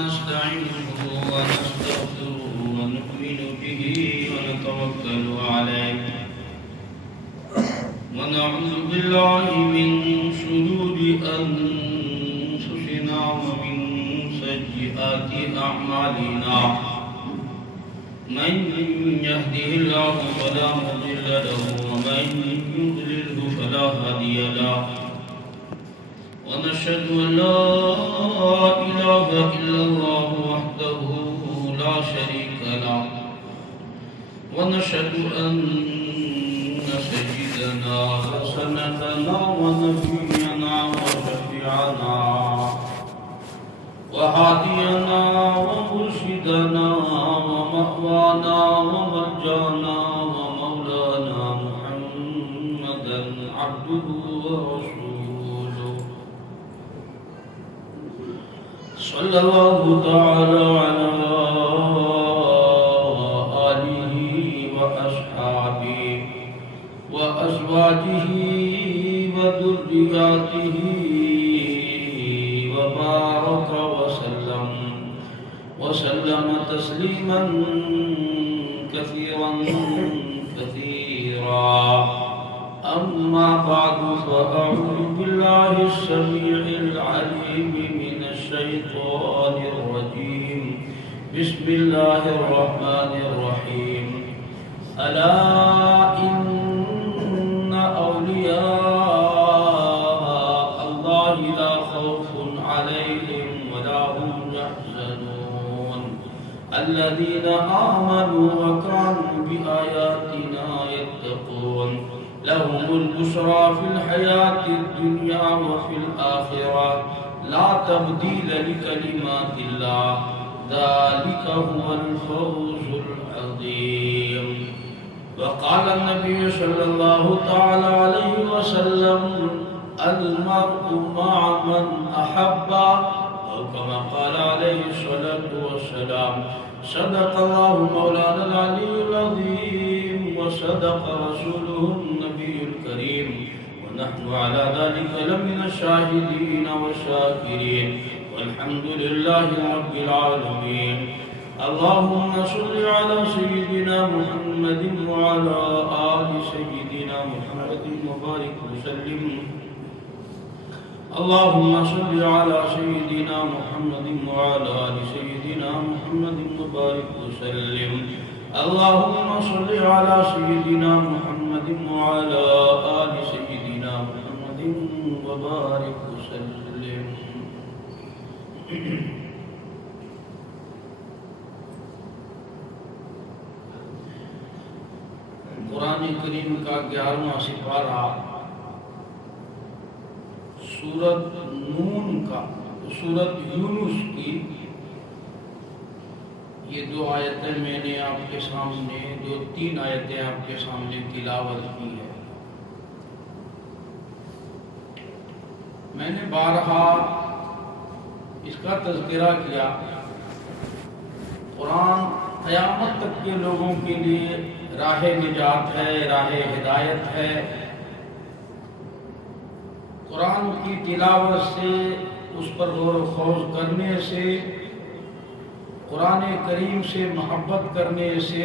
ونستعينه ونستغفره ونؤمن به ونتوكل عليه ونعوذ بالله من شرور أنفسنا ومن سيئات أعمالنا من يهده الله فلا مضل له ومن يضلله فلا هادي له ونشهد أن لا إله إلا الله وحده لا شريك له ونشهد أن سيدنا وسندنا ونبينا وشفيعنا وهادينا ومرشدنا ومأوانا ومرجانا ومولانا محمدا عبده ورسوله صلى الله تعالى على آله وأصحابه وأزواجه وذرياته وبارك وسلم تسليما كثيرا كثيرا أما بعد فأعوذ بالله السميع العليم من الشيطان الرجيم بسم الله الرحمن الرحيم ألا إن أولياء الله لا خوف عليهم ولا هم يحزنون الذين آمنوا وكانوا بآياتنا يتقون لهم البشرى في الحياة الدنيا وفي الآخرة لا تبديل لكلمات الله ذلك هو الفوز العظيم وقال النبي صلى الله تعالى عليه وسلم المرء مع من أحب أو كما قال عليه الصلاة والسلام صدق الله مولانا العلي العظيم وصدق رسوله النبي الكريم ونحن على ذلك لمن الشاهدين والشاكرين والحمد لله رب العالمين اللهم صل على سيدنا محمد وعلى آل سيدنا محمد وبارك وسلم اللهم صل على سيدنا محمد وعلى آل سيدنا محمد وبارك وسلم اللهم صل على سيدنا محمد وعلى آل سيدنا محمد وبارك وسلم قرآن کریم کا 11واں سپارہ سورت نون کا سورت یونس کی یہ 2 آیتیں میں نے آپ کے سامنے 3 آیتیں آپ کے سامنے تلاوت کی ہے. میں نے بارہا اس کا تذکرہ کیا. قرآن قیامت تک کے لوگوں کے لیے راہ نجات ہے، راہ ہدایت ہے. قرآن کی تلاوت سے، اس پر غور و خوض کرنے سے، قرآن کریم سے محبت کرنے سے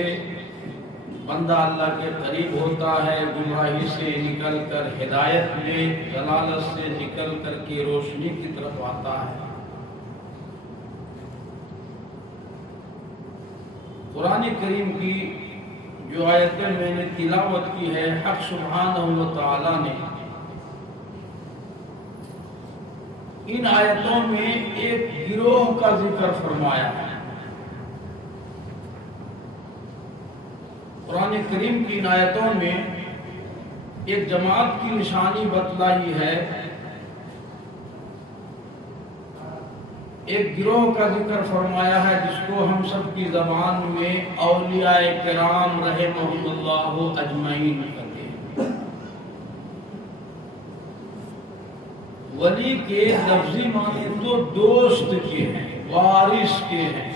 بندہ اللہ کے قریب ہوتا ہے. گمراہی سے نکل کر ہدایت میں، ضلالت سے نکل کر کے روشنی کی طرف آتا ہے. قرآن کریم کی جو آیتیں میں نے تلاوت کی ہے، حق سبحانہ و تعالی نے ان آیتوں میں ایک گروہ کا ذکر فرمایا ہے. قرآن کریم کی ان آیتوں میں ایک جماعت کی نشانی بتلائی ہے، ایک گروہ کا ذکر فرمایا ہے جس کو ہم سب کی زبان میں اولیاء کرام رحمہم اللہ اجمعین کہتے ہیں. ولی کے لفظی معنی تو دوست کے ہیں، وارث کے ہیں.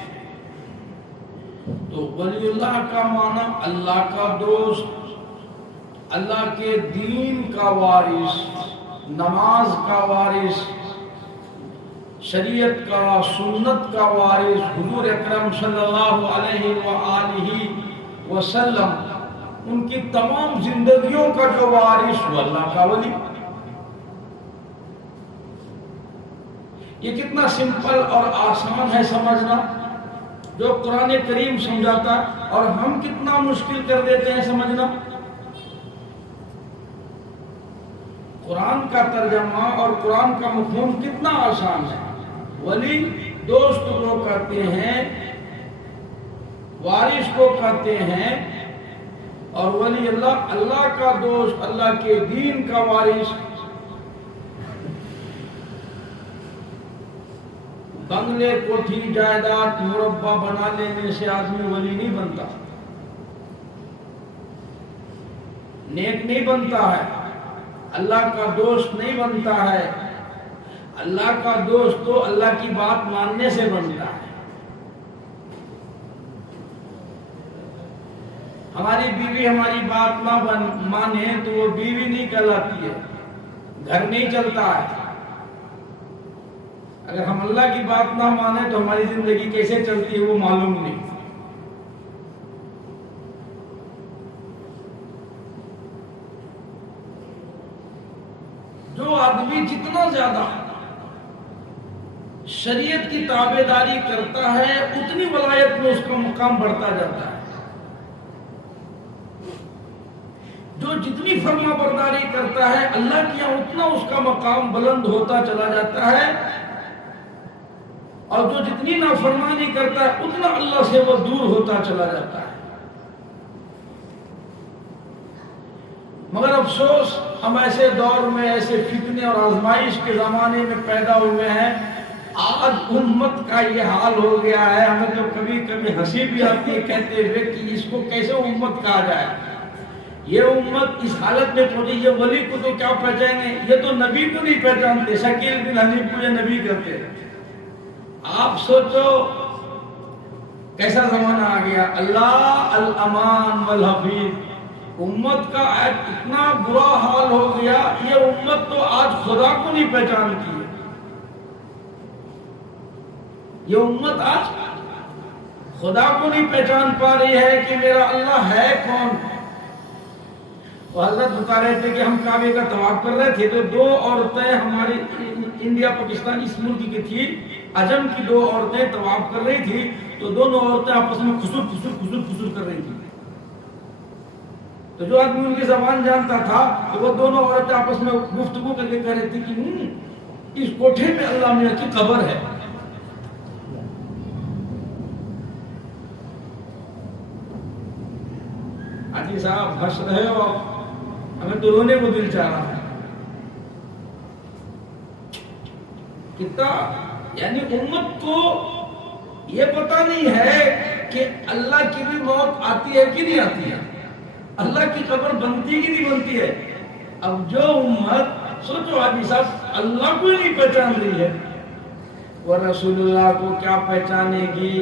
تو ولی اللہ کا معنی اللہ کا دوست، اللہ کے دین کا وارث، نماز کا وارث، شریعت کا، سنت کا وارث حضور اکرم صلی اللہ علیہ وآلہ وسلم، ان کی تمام زندگیوں کا جو وارث وہ اللہ کا ولی۔ یہ کتنا سمپل اور آسان ہے سمجھنا، جو قرآن کریم سمجھاتا ہے، اور ہم کتنا مشکل کر دیتے ہیں سمجھنا۔ قرآن کا ترجمہ اور قرآن کا مفہوم کتنا آسان ہے۔ ولی دوست کو کہتے ہیں، وارث کو کہتے ہیں، اور ولی اللہ، اللہ کا دوست، اللہ کے دین کا وارث۔ بنگلے، کوٹھی، جائیداد، مربع بنا لینے سے آدمی ولی نہیں بنتا، نیک نہیں بنتا ہے، اللہ کا دوست نہیں بنتا ہے۔ اللہ کا دوست تو اللہ کی بات ماننے سے بنتا ہے۔ ہماری بیوی ہماری بات نہ مانے تو وہ بیوی نہیں کہلاتی ہے، گھر نہیں چلتا ہے۔ اگر ہم اللہ کی بات نہ مانیں تو ہماری زندگی کیسے چلتی ہے وہ معلوم نہیں۔ جو آدمی جتنا زیادہ شریعت کی تابعداری کرتا ہے اتنی ولایت میں اس کا مقام بڑھتا جاتا ہے۔ جو جتنی فرما برداری کرتا ہے اللہ کی اتنا اس کا مقام بلند ہوتا چلا جاتا ہے، اور جو جتنی نافرمانی کرتا ہے اتنا اللہ سے وہ دور ہوتا چلا جاتا ہے۔ مگر افسوس ہم ایسے دور میں، ایسے فتنے اور آزمائش کے زمانے میں پیدا ہوئے ہیں، آج امت کا یہ حال ہو گیا ہے۔ ہمیں تو کبھی کبھی ہنسی بھی آتی ہے کہتے ہوئے کہ اس کو کیسے امت کہا جائے۔ یہ امت اس حالت میں پہنچی، یہ ولی کو تو کیا پہچانے، یہ تو نبی کو نہیں پہچانتے۔ شکیل بن حنیف کو یہ نبی کہتے ہیں۔ آپ سوچو کیسا زمانہ آ گیا۔ اللہ الامان والحفیظ، امت کا اتنا برا حال ہو گیا، یہ امت تو آج خدا کو نہیں پہچانتی ہے۔ یہ امت آج خدا کو نہیں پہچان پا رہی ہے کہ میرا اللہ ہے کون۔ وہ حضرت بتا رہے تھے کہ ہم کعبے کا طواف کر رہے تھے تو دو عورتیں ہماری انڈیا پاکستان اس ملک کی تھی، عجم کی دو عورتیں طواف کر رہی تھی، تو دونوں عورتیں آپس میں خسر خسر خسر خسر کر رہی تھی۔ تو جو آدمی ان کی زبان جانتا تھا تو وہ دونوں عورتیں آپس میں گفتگو کر کے کہہ رہی تھی کہ اس کوٹھے میں اللہ میاں کی قبر ہے۔ حاجی صاحب ہنس رہے ہو، ہمیں تو رونے کو دل چاہ رہا ہے۔ کتنا یعنی امت کو یہ پتہ نہیں ہے کہ اللہ کی بھی موت آتی ہے کہ نہیں آتی ہے، اللہ کی قبر بنتی کہ نہیں بنتی ہے۔ اب جو امت سوچو حاجی صاحب اللہ کو نہیں پہچان رہی ہے، وہ رسول اللہ کو کیا پہچانے گی،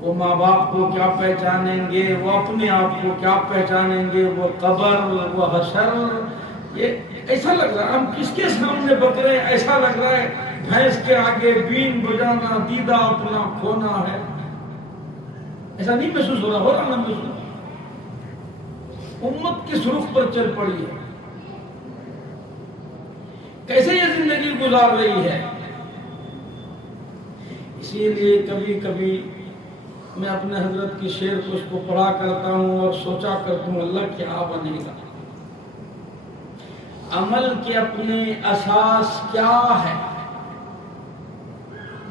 وہ ماں باپ کو کیا پہچانیں گے، وہ اپنے آپ کو کیا پہچانیں گے، وہ قبر، وہ حشر۔ یہ ایسا لگ رہا ہے ہم کس کے سامنے بکرے، ایسا لگ رہا ہے بھینس کے آگے بین بجانا، دیدہ اپنا کھونا ہے۔ ایسا نہیں محسوس ہو رہا نا محسوس؟ امت کس رخ پر چل پڑی ہے، کیسے یہ زندگی گزار رہی ہے۔ اسی لیے کبھی کبھی میں اپنے حضرت کی شعر کو اس کو پڑھا کرتا ہوں اور سوچا کرتا ہوں اللہ کیا بنے گا۔ عمل کے اپنے اساس کیا ہے،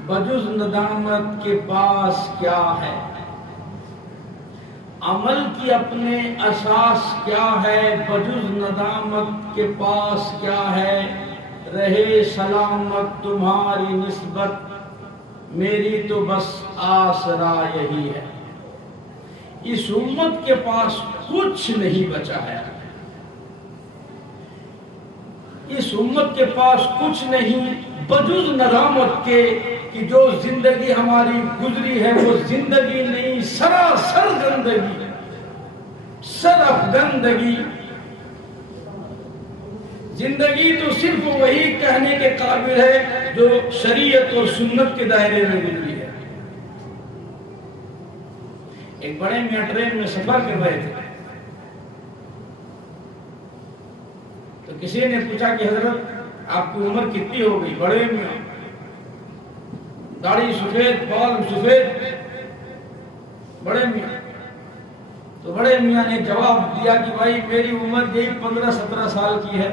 بجز ندامت کے پاس کیا ہے۔ عمل کی اپنے اساس کیا ہے، بجز ندامت کے پاس کیا ہے۔ رہے سلامت تمہاری نسبت، میری تو بس آسرا یہی ہے۔ اس امت کے پاس کچھ نہیں بچا ہے، اس امت کے پاس کچھ نہیں بجز ندامت کے کہ جو زندگی ہماری گزری ہے وہ زندگی نہیں، سراسر گندگی، صرف گندگی۔ زندگی تو صرف وہی کہنے کے قابل ہے جو شریعت اور سنت کے دائرے میں گزری ہے۔ ایک بڑے میاں ٹرین میں سفر کر رہے تھے تو کسی نے پوچھا کہ حضرت آپ کی عمر کتنی ہو گئی؟ بڑے میاں، داڑھی سفید، بال سفید، بڑے میاں۔ تو بڑے میاں نے جواب دیا کہ بھائی میری عمر یہی 15-17 سال کی ہے۔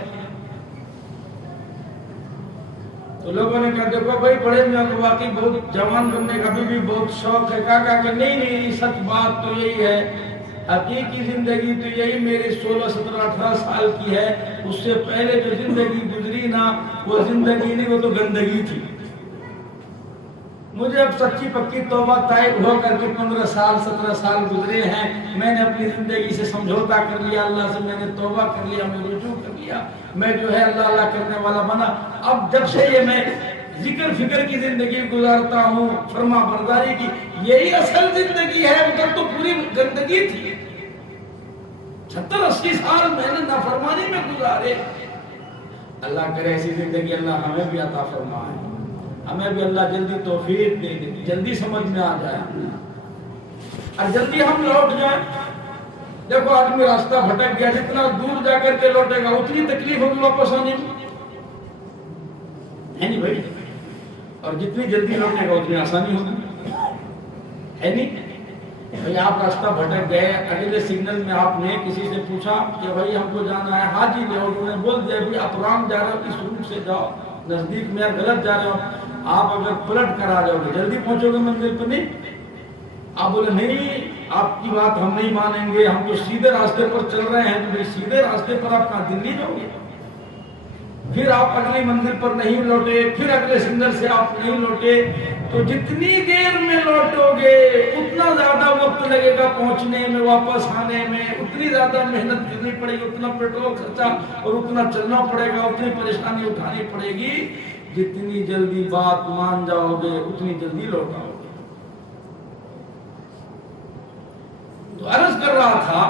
تو لوگوں نے کہا دیکھو بھائی بڑے میاں کو واقعی بہت جوان بننے کا ابھی بھی بہت شوق ہے۔ کہا کہ نہیں سچ بات تو یہی ہے، حقیقی زندگی تو یہی میری 16, 17, 18 سال کی ہے۔ اس سے پہلے جو زندگی گزری نا وہ زندگی نہیں، وہ تو گندگی تھی۔ مجھے اب سچی پکی توبہ طائب ہو کر کے 15 سال 17 سال گزرے ہیں، میں نے اپنی زندگی سے سمجھوتا کر لیا، اللہ سے میں نے توبہ کر لیا، میں رجوع کر لیا، میں جو ہے اللہ کرنے والا بنا۔ اب جب سے یہ میں ذکر فکر کی زندگی گزارتا ہوں، فرما برداری کی، یہی اصل زندگی ہے، ادھر تو پوری گندگی تھی۔ 70-80 سال میں نے نافرمانی میں گزارے۔ اللہ کرے ایسی زندگی اللہ ہمیں بھی عطا فرمائے، ہمیں بھی اللہ جلدی توفیق دے دے، جلدی سمجھ میں آ جائے اور جلدی ہم لوٹ جائیں۔ دیکھو آدمی راستہ بھٹک گیا، جتنا دور جا کر کے لوٹے گا اتنی تکلیف ہوگی واپس آنے میں، ہے نہیں بھائی؟ اور جتنی جلدی لوٹے گا اتنی آسانی ہوگی، ہے نہیں؟ بھائی آپ راستہ بھٹک گئے، اگلے سگنل میں آپ نے کسی سے پوچھا کہ بھائی ہم کو جانا ہے حاجی لے، انہوں نے بول دیا بھائی آپ رام جا رہے ہو، اس روٹ سے جاؤ، نزدیک میں غلط جا رہے ہو، آپ اگر پلٹ کر آ جاؤ گے جلدی پہنچو گے منزل پہ؟ نہیں۔ آپ بولے نہیں آپ کی بات ہم نہیں مانیں گے، ہم تو سیدھے راستے پر چل رہے ہیں۔ تو بھائی سیدھے راستے پر آپ کہاں دلی جاؤ گے؟ پھر آپ اگلی منزل پر نہیں لوٹے، پھر اگلے سگنل سے آپ نہیں لوٹے، تو جتنی دیر میں لوٹو گے اتنا زیادہ وقت لگے گا پہنچنے میں، واپس آنے میں، اتنی زیادہ محنت کرنی پڑے گی، اتنا پیٹرول خرچہ اور اتنا چلنا پڑے گا، اتنی پریشانی اٹھانی پڑے گی۔ جتنی جلدی بات مان جاؤ گے اتنی جلدی لوٹاؤ گے۔ تو عرض کر رہا تھا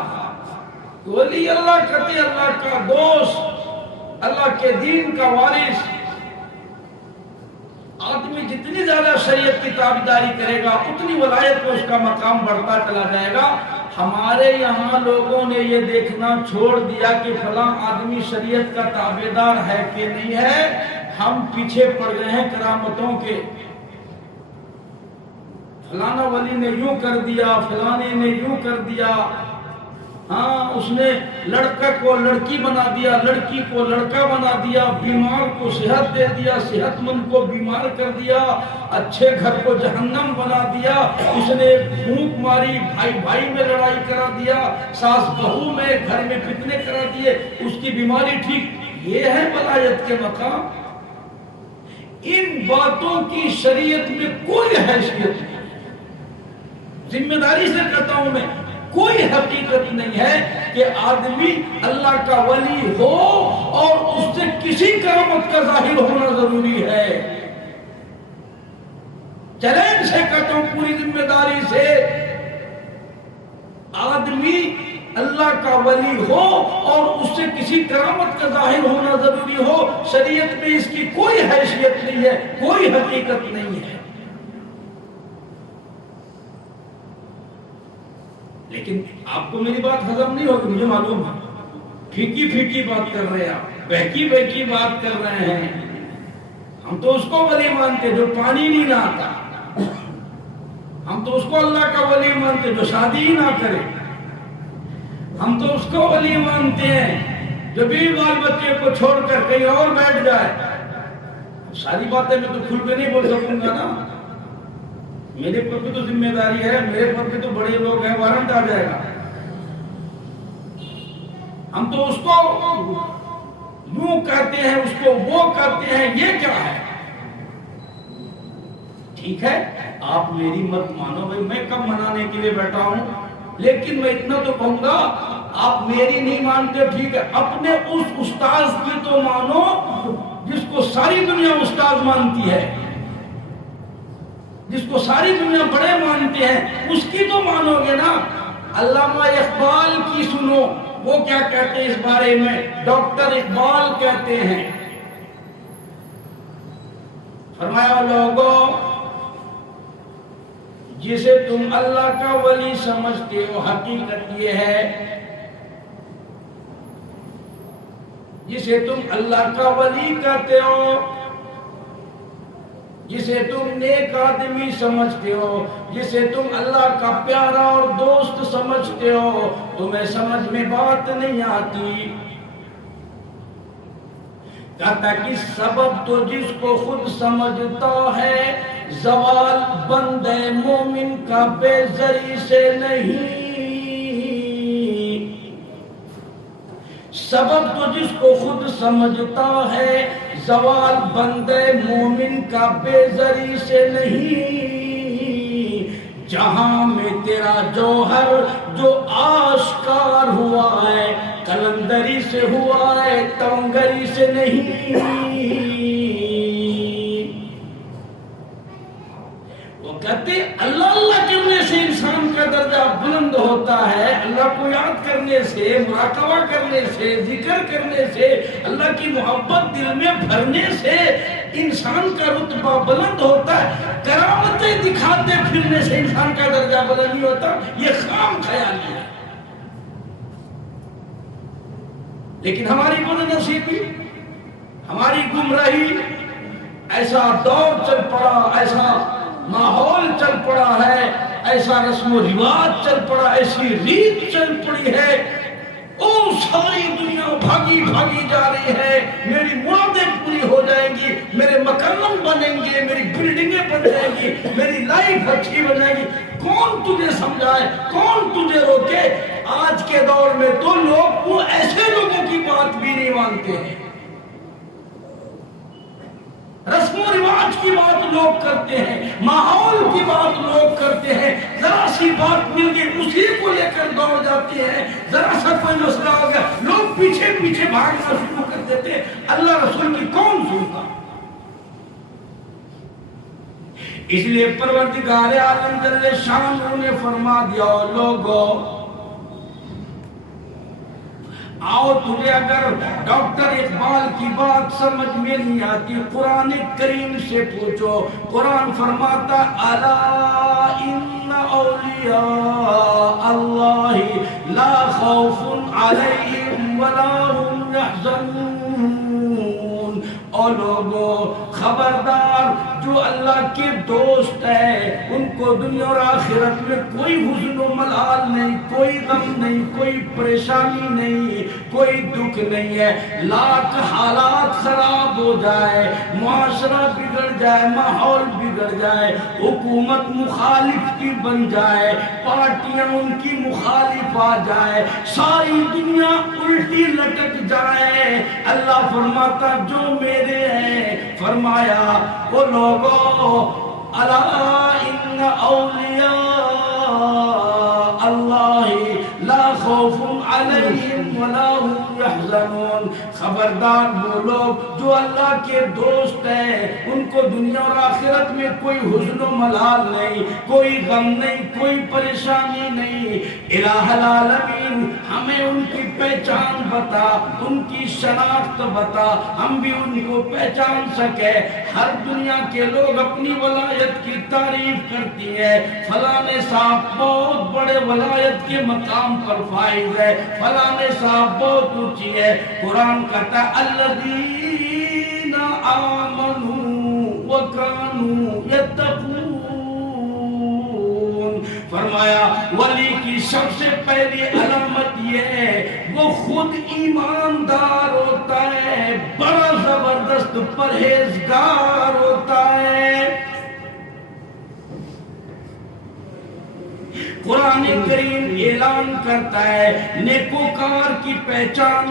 کہ ولی اللہ کہتے اللہ کا دوست، اللہ کے دین کا وارث، آدمی جتنی زیادہ شریعت کی تابعداری کرے گا اتنی ولایت میں اس کا مقام بڑھتا چلا جائے گا۔ ہمارے یہاں لوگوں نے یہ دیکھنا چھوڑ دیا کہ فلاں آدمی شریعت کا تابعدار ہے کہ نہیں ہے، ہم پیچھے پڑ گئے ہیں کرامتوں کے۔ فلانا ولی نے یوں کر دیا، فلانے نے یوں کر دیا، ہاں اس نے لڑکا کو لڑکی بنا دیا، لڑکی کو لڑکا بنا دیا، بیمار کو صحت دے دیا، صحت مند کو بیمار کر دیا، اچھے گھر کو جہنم بنا دیا، اس نے پھونک ماری، بھائی بھائی میں لڑائی کرا دیا، ساس بہو میں گھر میں فتنے کرا دیے، اس کی بیماری ٹھیک۔ یہ ہے ولایت کے مقام۔ ان باتوں کی شریعت میں کوئی حیثیت نہیں، ذمہ داری سے کہتا ہوں میں، کوئی حقیقت نہیں ہے کہ آدمی اللہ کا ولی ہو اور اس سے کسی کرامت کا ظاہر ہونا ضروری ہے۔ چیلنج سے کہتا ہوں پوری ذمہ داری سے، آدمی اللہ کا ولی ہو اور اس سے کسی کرامت کا ظاہر ہونا ضروری ہو، شریعت میں اس کی کوئی حیثیت نہیں ہے، کوئی حقیقت نہیں ہے۔ لیکن آپ کو میری بات ہضم نہیں ہوگی، مجھے معلوم ہے، پھیکی پھیکی بات کر رہے ہیں آپ، بہکی بہکی بات کر رہے ہیں۔ ہم تو اس کو ولی مانتے جو پانی نہیں نہاتا، ہم تو اس کو اللہ کا ولی مانتے جو شادی ہی نہ کرے، ہم تو اس کو ولی مانتے ہیں جو بیوی بال بچے کو چھوڑ کر کہیں اور بیٹھ جائے۔ ساری باتیں میں تو کھل کے نہیں بول سکوں گا نا، میرے پر بھی تو ذمہ داری ہے، میرے پر بھی تو بڑے لوگ ہیں، وارنٹ آ جائے گا۔ ہم تو اس کو یوں کہتے ہیں، اس کو وہ کہتے ہیں، یہ کیا ہے؟ ٹھیک ہے آپ میری مت مانو، بھائی میں کب منانے کے لیے بیٹھا ہوں، لیکن میں اتنا تو کہوں گا آپ میری نہیں مانتے ٹھیک ہے، اپنے اس استاذ کی تو مانو جس کو ساری دنیا استاذ مانتی ہے، جس کو ساری دنیا بڑے مانتے ہیں، اس کی تو مانو گے نا۔ علامہ اقبال کی سنو، وہ کیا کہتے ہیں اس بارے میں؟ ڈاکٹر اقبال کہتے ہیں، فرمایا لوگوں جسے تم اللہ کا ولی سمجھتے ہو، حقیقت یہ ہے جسے تم اللہ کا ولی کہتے ہو، جسے تم نیک آدمی سمجھتے ہو، جسے تم اللہ کا پیارا اور دوست سمجھتے ہو، تمہیں سمجھ میں بات نہیں آتی۔ کہتا کہ سبب تو جس کو خود سمجھتا ہے، زوال بندے مومن کا بے زری سے نہیں۔ سبب تو جس کو خود سمجھتا ہے، زوال بندے مومن کا بے زری سے نہیں۔ جہاں میں تیرا جوہر جو آشکار ہوا ہے، کلندری سے ہوا ہے، تونگری سے نہیں۔ وہ کہتے اللہ اللہ کرنے سے انسان کا درجہ بلند ہوتا ہے، اللہ کو یاد کرنے سے، مراقبہ کرنے سے، ذکر کرنے سے، اللہ کی محبت دل میں بھرنے سے انسان کا رتبہ بلند ہوتا ہے۔ کرامتیں دکھاتے پھرنے سے انسان کا درجہ بلند نہیں ہوتا، یہ خام خیالی ہے۔ لیکن ہماری بد نصیبی، ہماری گمراہی، ایسا دور چل پڑا، ایسا ماحول چل پڑا ہے، ایسا رسم و رواج چل پڑا، ایسی ریت چل پڑی ہے، او ساری دنیا بھاگی بھاگی جا رہی ہے، میری مرادیں پوری ہو جائیں گی، میرے مکرم بنیں گے، میری بلڈنگیں بن جائیں گی، میری لائف اچھی بن جائے گی۔ کون تجھے سمجھائے، کون تجھے روکے؟ آج کے دور میں تو لوگ وہ ایسے لوگوں کی بات بھی نہیں مانتے ہیں، رسم و رواج کی بات لوگ کرتے ہیں، ماحول کی بات لوگ کرتے ہیں، ذرا سی بات مل گئی اسی کو لے کر دوڑ جاتے ہیں، ذرا سا کوئی مسئلہ ہو گیا لوگ پیچھے پیچھے بھاگنا شروع کر دیتے ہیں۔ اللہ رسول کی کون سنتا؟ اس لیے پروردگار عالم جل شانہ نے فرما دیا، لوگو آؤ تجھے اگر ڈاکٹر اقبال کی بات سمجھ میں نہیں آتی، قرآن کریم سے پوچھو۔ قرآن فرماتا الا ان اولیاء اللہ لا خوف علیہم ولا هم يحزنون۔ او لوگو خبردار، جو اللہ کے دوست ہے ان کو دنیا اور آخرت میں کوئی حزن و ملال نہیں، کوئی غم نہیں، کوئی پریشانی نہیں، کوئی دکھ نہیں ہے۔ لاکھ حالات خراب ہو جائے، معاشرہ بگڑ جائے، ماحول بگڑ جائے، حکومت مخالف کی بن جائے، پارٹیاں ان کی مخالف آ جائے، ساری دنیا الٹی لٹک جائے، اللہ فرماتا جو میرے ہیں، فرمایا وہ لوگوں الا ان اولیاء اللہ لا خوف علیہم ولا هم يحزنون۔ خبردار وہ لوگ جو اللہ کے دوست ہیں ان کو دنیا اور آخرت میں کوئی حزن و ملال نہیں، کوئی غم نہیں، کوئی پریشانی نہیں۔ الہ العالمین ہمیں ان کی پہچان بتا، ان کی شناخت بتا، ہم بھی ان کو پہچان سکے۔ ہر دنیا کے لوگ اپنی ولایت کی تعریف کرتی ہے، فلاں صاحب بہت بڑے ولایت کے مقام پر فائز ہے، فلاں صاحب بہت اونچی ہے۔ قرآن کہتا ہے الذین آمنوا وکانوا یتقون۔ فرمایا ولی کی سب سے پہلی علامت یہ ہے وہ خود ایماندار ہوتا ہے، بڑا زبردست پرہیزگار ہوتا ہے۔ قرآن کریم اعلان کرتا ہے، نیکوکار کی پہچان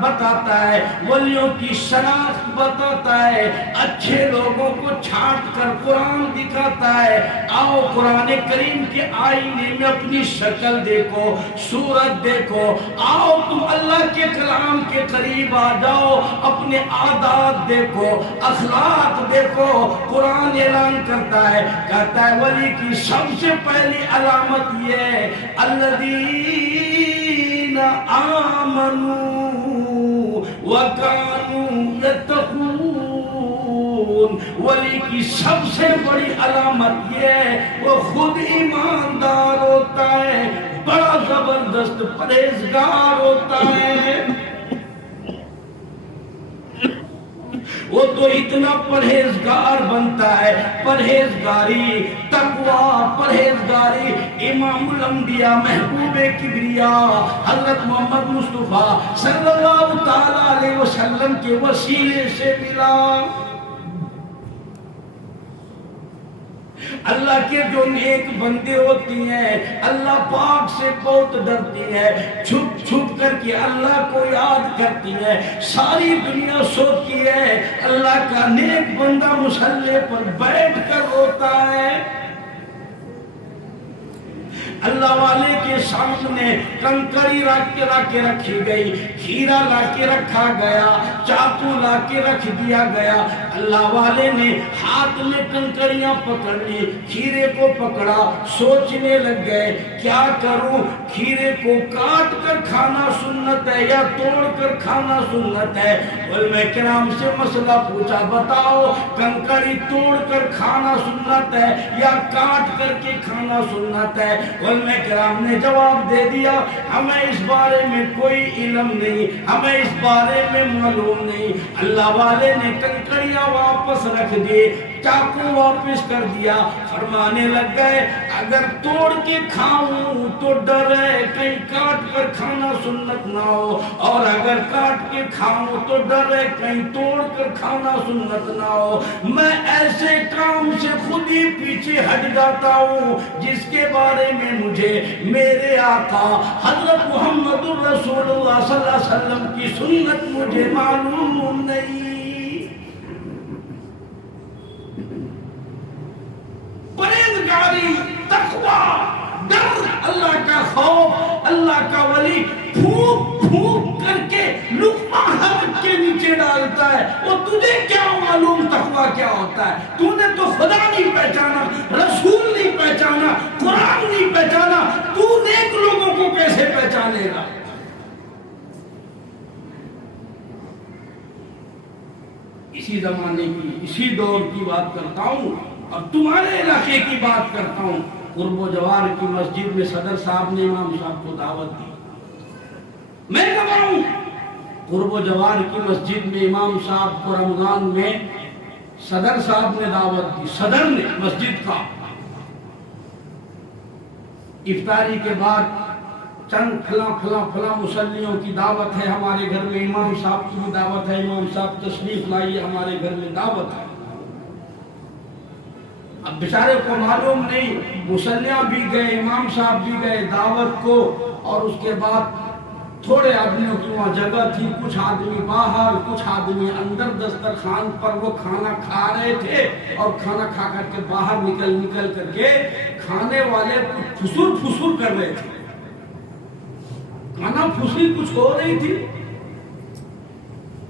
بتاتا ہے، ولیوں کی شناخت بتاتا ہے، اچھے لوگوں کو چھانٹ کر قرآن دکھاتا ہے۔ آؤ قرآن کریم کے آئینے میں اپنی شکل دیکھو، صورت دیکھو، آؤ تم اللہ کے کلام کے قریب آ جاؤ، اپنے عادات دیکھو، اخلاق دیکھو۔ قرآن اعلان کرتا ہے، کہتا ہے ولی کی سب سے پہلی علامت یہ الذین الذین آمنوا وکانوا یتقون، ولی کی سب سے بڑی علامت یہ ہے وہ خود ایماندار ہوتا ہے، بڑا زبردست پرہیزگار ہوتا ہے۔ وہ تو اتنا پرہیزگار بنتا ہے، پرہیزگاری، تقوی، پرہیزگاری، امام الانبیاء، محبوب کبریا حضرت محمد مصطفیٰ صلی اللہ تعالی علیہ وسلم کے وسیلے سے ملا۔ اللہ کے جو نیک بندے ہوتی ہیں اللہ پاک سے بہت ڈرتی ہے، چھپ چھپ کر کے اللہ کو یاد کرتی ہے۔ ساری دنیا سوچتی ہے اللہ کا نیک بندہ مصلی پر بیٹھ کر روتا ہے۔ اللہ والے کے سامنے کنکری لا کے رکھی گئی، کھیرا لا کے رکھا گیا، چاقو لا کے رکھ دیا گیا۔ اللہ والے نے ہاتھ میں کنکریاں پکڑ لی، کھیرے کو پکڑا، سوچنے لگ گئے کیا کروں، کھیرے کو کاٹ کر کھانا سنت ہے یا توڑ کر کھانا سنت ہے؟ علماء کرام سے مسئلہ پوچھا، بتاؤ کنکری توڑ کر کھانا سنت ہے یا کاٹ کر کے کھانا سنت ہے؟ علماء کرام نے جواب دے دیا ہمیں اس بارے میں کوئی علم نہیں، ہمیں اس بارے میں معلوم نہیں۔ اللہ والے نے کنکریاں واپس رکھ دی، چاقو واپس کر دیا، فرمانے لگ گئے اگر توڑ کے کھاؤں تو ڈر ہے کہیں کاٹ کر کھانا سنت نہ ہو، اور اگر کاٹ کے کھاؤں تو ڈر ہے کہیں توڑ کر کھانا سنت نہ ہو۔ میں ایسے کام سے خود ہی پیچھے ہٹ جاتا ہوں جس کے بارے میں مجھے میرے آقا حضرت محمد رسول اللہ صلی اللہ علیہ وسلم کی سنت مجھے معلوم نہیں۔ پرہیزگاری، تقوی، ڈر، اللہ کا خوف، اللہ کا ولی پھونک پھونک کر کے لقمہ حلق کے نیچے ڈالتا ہے۔ وہ تجھے کیا معلوم تقوی کیا ہوتا ہے؟ تو نے تو خدا نہیں پہچانا، رسول نہیں پہچانا، قرآن نہیں پہچانا، تو نیک لوگوں کو کیسے پہچانے گا؟ اسی زمانے کی، اسی دور کی بات کرتا ہوں، اب تمہارے علاقے کی بات کرتا ہوں۔ قرب و جوار کی مسجد میں صدر صاحب نے امام صاحب کو دعوت دی۔ میں کہا ہوں قرب و جوار کی مسجد میں امام صاحب کو رمضان میں صدر صاحب نے دعوت دی، صدر نے مسجد کا۔ افطاری کے بعد چند فلاں مصلیوں کی دعوت ہے ہمارے گھر میں، امام صاحب کی بھی دعوت ہے، امام صاحب تشریف لائیے ہمارے گھر میں دعوت ہے۔ اب بیچارے کو معلوم نہیں، مصلیاں بھی گئے، امام صاحب بھی گئے دعوت کو، اور اس کے بعد تھوڑے آدمیوں کی وہاں جگہ تھی، کچھ آدمی باہر کچھ آدمی اندر دسترخوان پر وہ کھانا کھا رہے تھے، اور کھانا کھا کر کے باہر نکل کر کے کھانے والے کچھ پھسور کر رہے تھے، کھانا پھوسی کچھ ہو رہی تھی،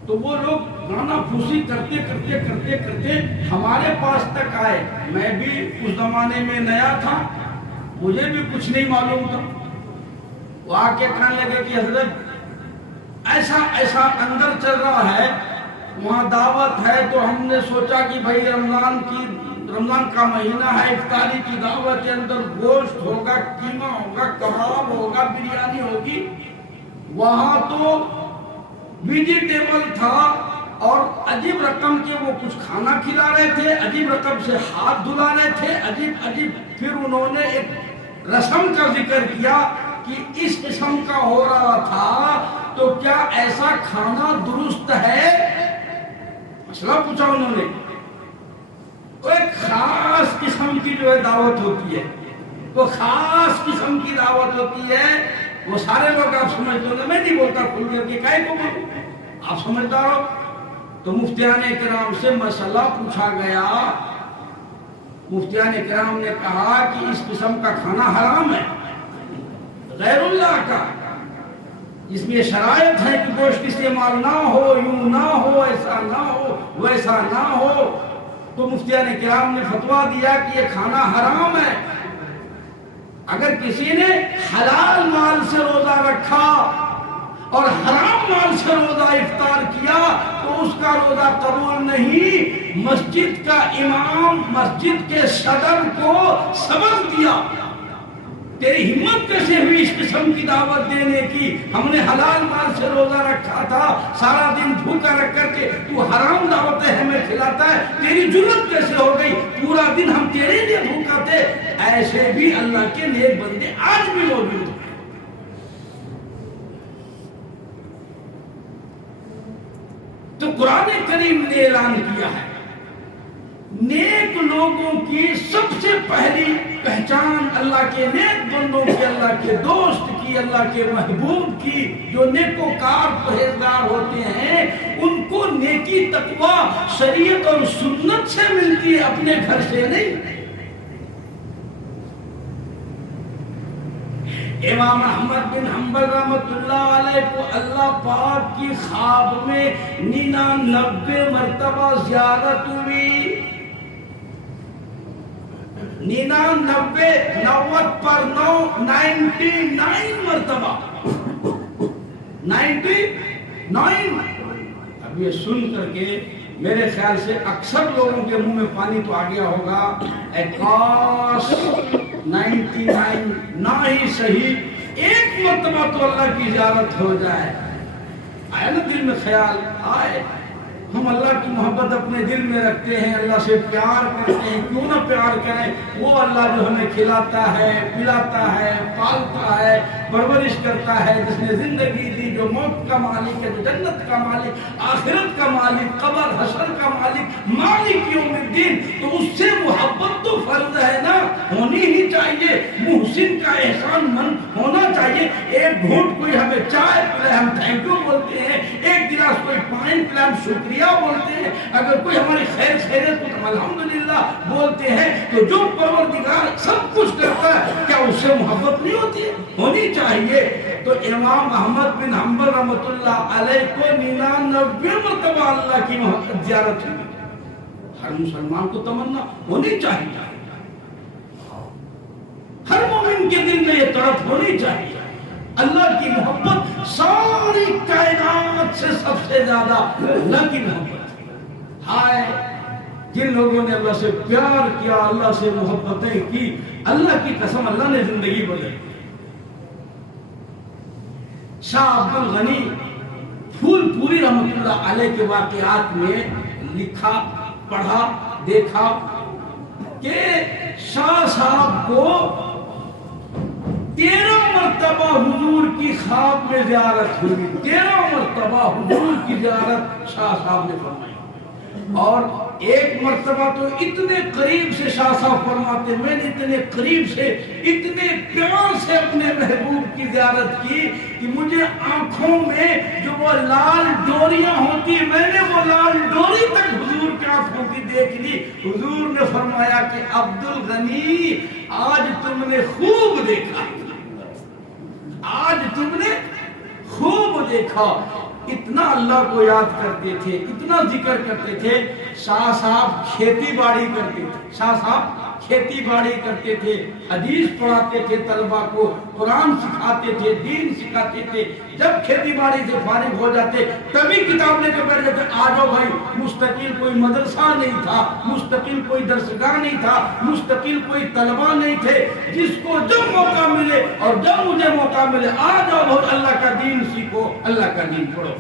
تو وہ لوگ کھانا پھوسی کرتے ہمارے پاس تک آئے۔ میں بھی اس زمانے میں نیا تھا، مجھے بھی کچھ نہیں معلوم تھا۔ وہ آ کے کہنے لگے کہ حضرت ایسا اندر چل رہا ہے، وہاں دعوت ہے، تو ہم نے سوچا کہ بھائی رمضان کا مہینہ ہے، افطاری کی دعوت کے اندر گوشت ہوگا، قیمہ ہوگا، کباب ہوگا، بریانی ہوگی۔ وہاں تو ویجیٹیبل تھا، اور عجیب رقم کے وہ کچھ کھانا کھلا رہے تھے، عجیب رقم سے ہاتھ دھلا رہے تھے، عجیب۔ پھر انہوں نے ایک رسم کا ذکر کیا کہ اس قسم کا ہو رہا تھا، تو کیا ایسا کھانا درست ہے؟ مسئلہ پوچھا انہوں نے۔ تو ایک خاص قسم کی جو ہے دعوت ہوتی ہے، تو خاص قسم کی دعوت ہوتی ہے، وہ سارے لوگ آپ سمجھتے ہو، میں نہیں بولتا کھل کر کے، کائے کو بولوں، آپ سمجھدار ہو۔ تو مفتیان کرام سے مسئلہ پوچھا گیا، مفتیان کرام نے کہا کہ اس قسم کا کھانا حرام ہے، غیر اللہ کا، اس میں شرائط ہے کہ گوشت استعمال نہ ہو، یوں نہ ہو، ایسا نہ ہو، ویسا نہ ہو۔ تو مفتیان کرام نے فتویٰ دیا کہ یہ کھانا حرام ہے۔ اگر کسی نے حلال مال سے روزہ رکھا اور حرام مال سے روزہ افطار کیا تو اس کا روزہ قبول نہیں۔ مسجد کا امام مسجد کے صدر کو سبق دیا، تیری ہمت کیسے ہوئی اس قسم کی دعوت دینے کی؟ ہم نے حلال مال سے روزہ رکھا تھا، سارا دن بھوکا رکھ کر کے تو حرام دعوتیں ہمیں کھلاتا ہے، تیری جرأت کیسے ہو گئی؟ پورا دن ہم تیرے لیے بھوکا تھے۔ ایسے بھی اللہ کے نیک بندے آج بھی موجود ہیں۔ تو قرآن کریم نے اعلان کیا ہے، نیک لوگوں کی سب سے پہلی پہچان اللہ کے نیک بندوں کی، اللہ کے دوست کی، اللہ کے محبوب کی، جو نیکوکار پرہیزگار ہوتے ہیں ان کو نیکی تقوی شریعت اور سنت سے ملتی ہے، اپنے گھر سے نہیں۔ امام احمد بن حنبل رحمۃ اللہ علیہ کو اللہ پاک کی خواب میں 99 مرتبہ زیارت ہوئی۔ 99 پر 99 مرتبہ 99۔ اب یہ سن کر کے میرے خیال سے اکثر لوگوں کے منہ میں پانی تو آ گیا ہوگا، اکاس 99 نہ ہی صحیح، ایک مرتبہ تو اللہ کی زیارت ہو جائے۔ آیا نا دل میں خیال آئے، ہم اللہ کی محبت اپنے دل میں رکھتے ہیں، اللہ سے پیار کرتے ہیں، کیوں نہ پیار کریں؟ وہ اللہ جو ہمیں کھلاتا ہے، پلاتا ہے، پالتا ہے، پرورش کرتا ہے، جس نے زندگی دی، جو موت کا مالک ہے، جو جنت کا مالک، آخرت کا مالک، قبر حشر کا مالک، مالک یوم الدین، تو اس سے محبت تو فرض ہے نا، ہونی ہی چاہیے۔ محسن کا احسان مند ہونا چاہیے۔ ایک گھونٹ کوئی ہمیں چائے پلائے ہم تھینک یو بولتے ہیں، ایک گلاس کوئی پانی پلائے ہم شکریہ بولتے ہیں، اگر کوئی ہماری خیر خیریت تو ہم الحمدللہ بولتے ہیں۔ تو جو پروردگار سب کچھ کرتا ہے، کیا اس سے محبت نہیں ہوتی ہے؟ ہونی چاہیے۔ تو امام احمد بن حنبل رحمۃ اللہ علیہ کو 99 مرتبہ اللہ کی محبت زیارت ہوئی۔ ہر مسلمان کو تمنا ہونی چاہیے، ہر مومن کے دل میں یہ تڑپ ہونی چاہیے، اللہ کی محبت ساری کائنات سے سب سے زیادہ اللہ کی محبت۔ ہائے جن لوگوں نے اللہ سے پیار کیا، اللہ سے محبتیں کی، اللہ کی قسم اللہ نے زندگی بدل۔ شاہ عبد الغنی پھول پوری رحمۃ اللہ علیہ کے واقعات میں لکھا، پڑھا، دیکھا کہ شاہ صاحب کو 13 مرتبہ حضور کی خواب میں زیارت ہوئی۔ 13 مرتبہ حضور کی زیارت شاہ صاحب نے فرمائی، اور ایک مرتبہ تو اتنے قریب سے شاہ صاحب فرماتے، میں نے اتنے قریب سے، اتنے پیار سے اپنے محبوب کی زیارت کی کہ مجھے آنکھوں میں جو وہ لال ڈوریاں ہوتی، میں نے وہ لال ڈوری تک حضور کے آنکھوں کی دیکھ لی۔ حضور نے فرمایا کہ عبد الغنی آج تم نے خوب دیکھا، آج تم نے خوب دیکھا۔ اتنا اللہ کو یاد کرتے تھے، اتنا ذکر کرتے تھے۔ شاہ صاحب کھیتی باڑی کرتے تھے، شاہ صاحب کھیتی باڑی کرتے تھے، حدیث پڑھاتے تھے طلبہ کو، قرآن سکھاتے تھے، دین سکھاتے تھے۔ جب کھیتی باڑی سے فارغ ہو جاتے تبھی کتاب لے کے بیٹھ جاتے۔ آ جاؤ بھائی، مستقل کوئی مدرسہ نہیں تھا، مستقل کوئی درسگاہ نہیں تھا، مستقل کوئی طلبہ نہیں تھے۔ جس کو جب موقع ملے اور جب مجھے موقع ملے، آ جاؤ بہت اللہ کا دین سیکھو، اللہ کا دین پڑھو۔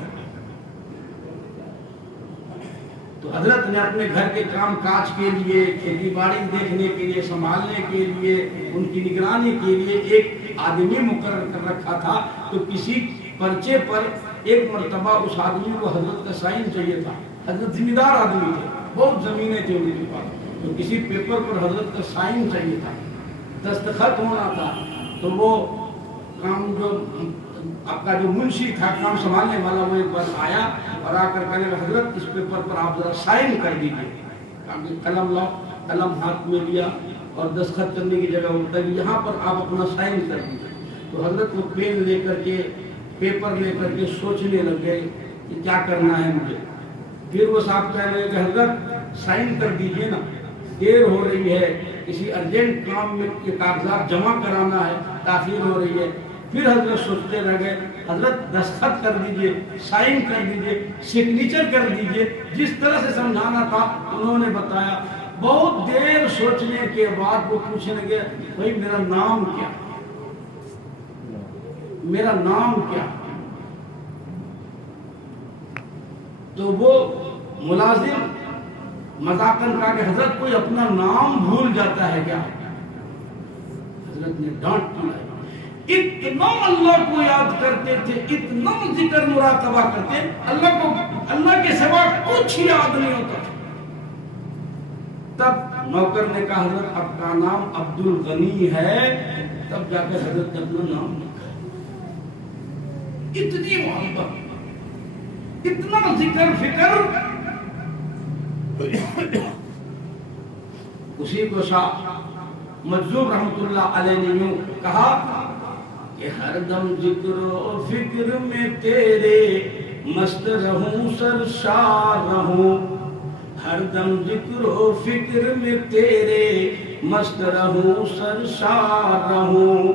تو حضرت نے اپنے گھر کے کام کاج کے لیے، کھیتی باڑی دیکھنے کے لیے، سنبھالنے کے لیے، ان کی نگرانی کے لیے ایک آدمی مقرر کر رکھا تھا۔ تو کسی پرچے پر ایک مرتبہ اس آدمی کو حضرت کا سائن چاہیے تھا۔ حضرت ذمہ دار آدمی تھے، بہت زمینیں تھے ان کے پاس، تو کسی پیپر پر حضرت کا سائن چاہیے تھا، دستخط ہونا تھا۔ تو وہ کام جو آپ کا جو منشی تھا، کام سنبھالنے والا، وہ ایک بار آیا اور آ کر کہنے لگا حضرت اس پیپر پر آپ ذرا سائن کر دیجیے۔ قلم لاؤ، قلم ہاتھ میں لیا اور دستخط کرنے کی جگہ ہوتا ہے یہاں پر آپ اپنا سائن کر دیجیے۔ تو حضرت وہ پین لے کر کے، پیپر لے کر کے سوچنے لگ گئے کہ کیا کرنا ہے مجھے۔ پھر وہ صاحب کہنے لگے کہ حضرت سائن کر دیجیے نا، دیر ہو رہی ہے، کسی ارجنٹ کام میں کے کاغذات جمع کرانا ہے، تاخیر ہو رہی ہے، پھر حضرت سوچتے رہ گئے، حضرت دستخط کر دیجئے، سائن کر دیجئے، سگنیچر کر دیجئے، جس طرح سے سمجھانا تھا انہوں نے بتایا۔ بہت دیر سوچنے کے بعد وہ پوچھنے لگے، بھائی میرا نام کیا، میرا نام کیا؟ تو وہ ملازم مذاقن کہا کہ حضرت کوئی اپنا نام بھول جاتا ہے کیا؟ حضرت نے ڈانٹ دیا، اتنا اللہ کو یاد کرتے تھے، اتنا ذکر مراقبہ کرتے، اللہ کو اللہ کے سوا کچھ یاد نہیں ہوتا۔ تب نوکر نے کہا حضرت آپ کا نام عبد الغنی ہے، تب جا کر حضرت نے اپنا نام لکھا۔ اتنی محبت، اتنا ذکر فکر، اسی کو شاہ مجذوب رحمت اللہ علیہ نے یوں کہا کہ ہر دم ذکر و فکر میں تیرے مست رہوں سرشار رہوں، ہر دم ذکر و فکر میں تیرے مست رہوں سرشار رہوں،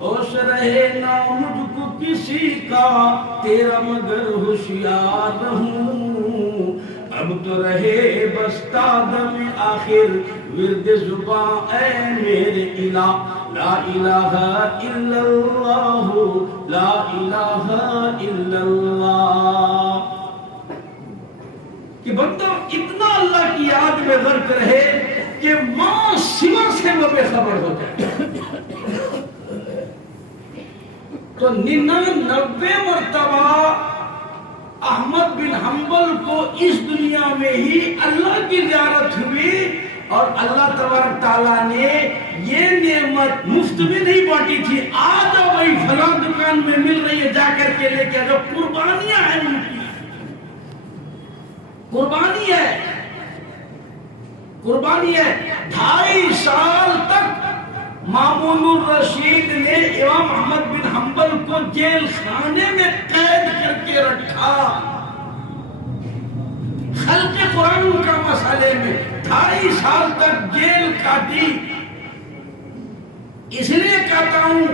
ہوش رہے نہ مجھ کو کسی کا تیرا مگر ہوشیار رہوں، اب تو رہے بس تا دم آخر ورد زباں اے میرے الہ، لا الہ الا اللہ، لا الہ الا اللہ۔ کہ بندہ اتنا اللہ کی یاد میں غرق رہے کہ ماں سوا سے وہ بے خبر ہو جائے۔ تو 99 مرتبہ احمد بن حنبل کو اس دنیا میں ہی اللہ کی زیارت ہوئی، اور اللہ تبارک تعالیٰ نے یہ نعمت مفت میں نہیں بانٹی تھی، آج وہی فلاں دکان میں مل رہی ہے، جا کر کے لے کے جو قربانیاں ہیں ان کی، قربانی ہے، قربانی ہے۔ 2.5 سال تک مامون الرشید نے امام احمد بن حنبل کو جیل خانے میں قید کر کے رکھا، خلق قرآن کا مسئلے میں 2.5 سال تک جیل کاٹی۔ اس لیے کہتا ہوں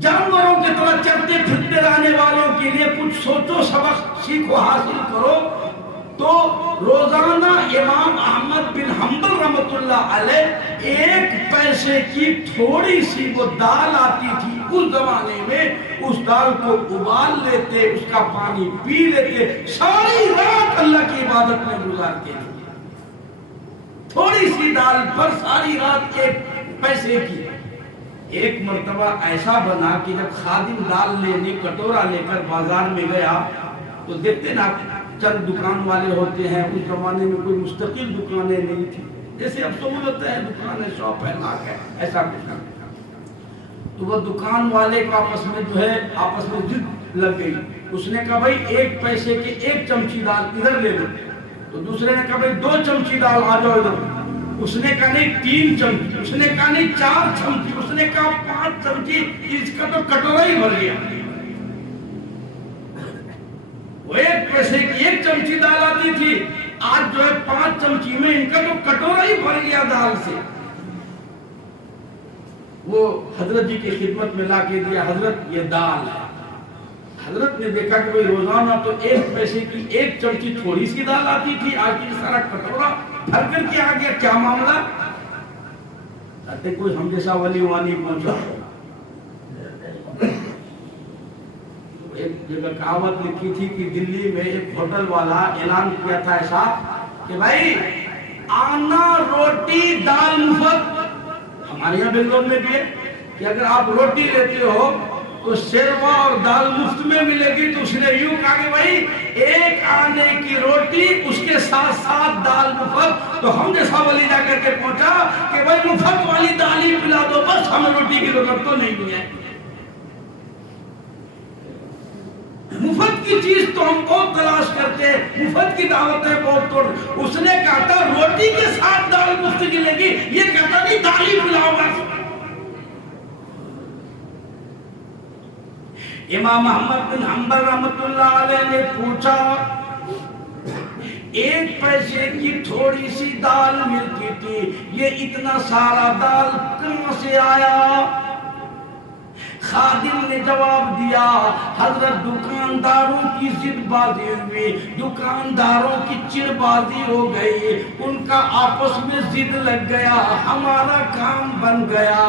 جانوروں کی طرح چلتے پھرتے رہنے والوں کے لیے کچھ سوچو، سبق سیکھو، حاصل کرو۔ تو روزانہ امام احمد بن حنبل رحمت اللہ علیہ 1 پیسے کی تھوڑی سی وہ دال آتی تھی اس زمانے میں، اس دال کو ابال لیتے، اس کا پانی پی لیتے، ساری رات اللہ کی عبادت میں گزارتے تھے۔ تھوڑی سی دال پر ساری رات 1 پیسے کی۔ ایک مرتبہ ایسا بنا کہ جب خادم دال لینے کٹورا لے کر بازار میں گیا تو دیکھتے نا چند دکان والے ہوتے ہیں، اس زمانے میں کوئی مستقل دکانیں نہیں تھی، جیسے اب سہولت ہے، دکان ہے، شاپ ہے، لاک ہے، ایسا کچھ نہیں۔ تو وہ دکان والے کو آپس میں جو ہے آپس میں ضد لگ گئی، اس نے کہا بھائی 1 پیسے کے 1 چمچی دال ادھر لے لو، تو دوسرے نے کہا بھائی 2 چمچی دال آ جاؤ ادھر، اس نے کہا نہیں 3 چمچی، اس نے کہا نہیں 4 چمچی، اس نے کہا 5 چمچی، اس کا تو کٹورا ہی بھر گیا۔ وہ 1 پیسے کی 1 چمچی دال آتی تھی، آج جو ہے 5 چمچی میں ان کا تو کٹورا ہی بھر گیا دال سے۔ وہ حضرت جی کی خدمت میں لا کے دیا، حضرت یہ دال ہے۔ حضرت نے دیکھا کہ روزانہ تو 1 پیسے کی 1 چمچی تھوڑی سی دال آتی تھی، آج یہ سارا کٹورا بھر کر کے آ گیا، کیا معاملہ؟ کہتے کوئی ہم جیسا ولی وانی پہنچا۔ ایک جگہ کہاوت لکھی تھی کہ دلی میں ایک ہوٹل والا اعلان کیا تھا ایسا کہ بھائی آنا روٹی دال مفت۔ ہمارے یہاں بنگلور میں بھی ہے کہ اگر آپ روٹی لیتے ہو تو شیروا اور دال مفت میں ملے گی۔ تو اس نے یوں کہا کہ بھائی 1 آنے کی روٹی اس کے ساتھ ساتھ دال مفت۔ تو ہم جیسا ولی جا کر کے پہنچا کہ بھائی مفت والی دال ہی پلا دو، بس ہمیں روٹی کی ضرورت تو نہیں ہے۔ مفت کی چیز تو ہم بہت تلاش کرتے ہیں، مفت کی دعوتیں بہت توڑ۔ اس نے کہا تھا روٹی کے ساتھ دال مفت ملے گی، یہ کہتا نہیں دال ہی پلاؤ بس۔ امام احمد بن حنبل رحمت اللہ علیہ نے پوچھا 1 پیسے کی تھوڑی سی دال ملتی تھی، یہ اتنا سارا دال کہاں سے آیا؟ خادم نے جواب دیا، حضرت دکانداروں کی ضد بازی ہوئی، دکانداروں کی چڑ بازی ہو گئی، ان کا آپس میں ضد لگ گیا، ہمارا کام بن گیا۔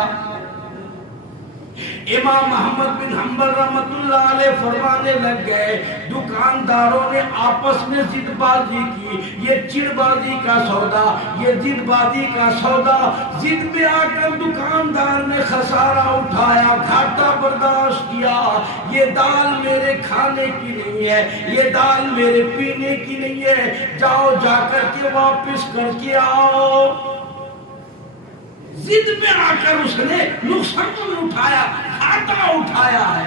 امام احمد بن حنبل رحمت اللہ علیہ فرمانے لگ گئے، دکانداروں نے آپس میں ضد بازی کی، یہ چڑ بازی کا سودا، یہ ضد بازی کا سودا، ضد پہ آ کر دکاندار نے خسارہ اٹھایا، گھاٹا برداشت کیا۔ یہ دال میرے کھانے کی نہیں ہے، یہ دال میرے پینے کی نہیں ہے، جاؤ جا کر کے واپس کر کے آؤ۔ ضد پہ آ کر اس نے نقصان اٹھایا، گھاٹا اٹھایا ہے۔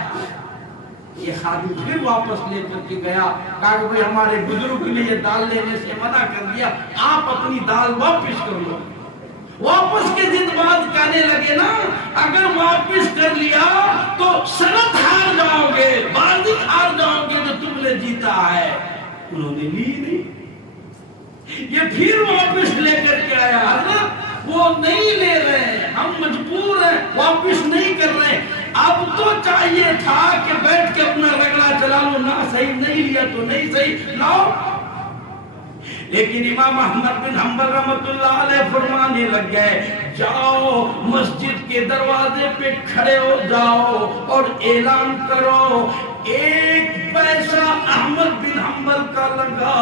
یہ خادم پھر واپس لے کر کے گیا، کہا کہ بھئی ہمارے بزرگ کے لیے دال لینے سے منع کر دیا، آپ اپنی دال واپس کر لو۔ واپس کے ضد باز کہنے لگے نا، اگر واپس کر لیا تو صنعت ہار جاؤ گے، بازی ہار جاؤ گے جو تم نے جیتا ہے۔ انہوں نے لی نہیں۔ یہ پھر واپس لے کر کے آیا، حضرت وہ نہیں لے رہے ہیں، ہم مجبور ہیں، واپس نہیں کر رہے ہیں۔ اب تو چاہیے تھا کہ بیٹھ کے اپنا رگڑا چلا لو، نہ صحیح، نہیں لیا تو نہیں صحیح، لاؤ۔ لیکن امام احمد بن حنبل رحمت اللہ علیہ فرمانے لگ گئے، جاؤ مسجد کے دروازے پہ کھڑے ہو جاؤ اور اعلان کرو، 1 پیسہ احمد بن حنبل کا لگا،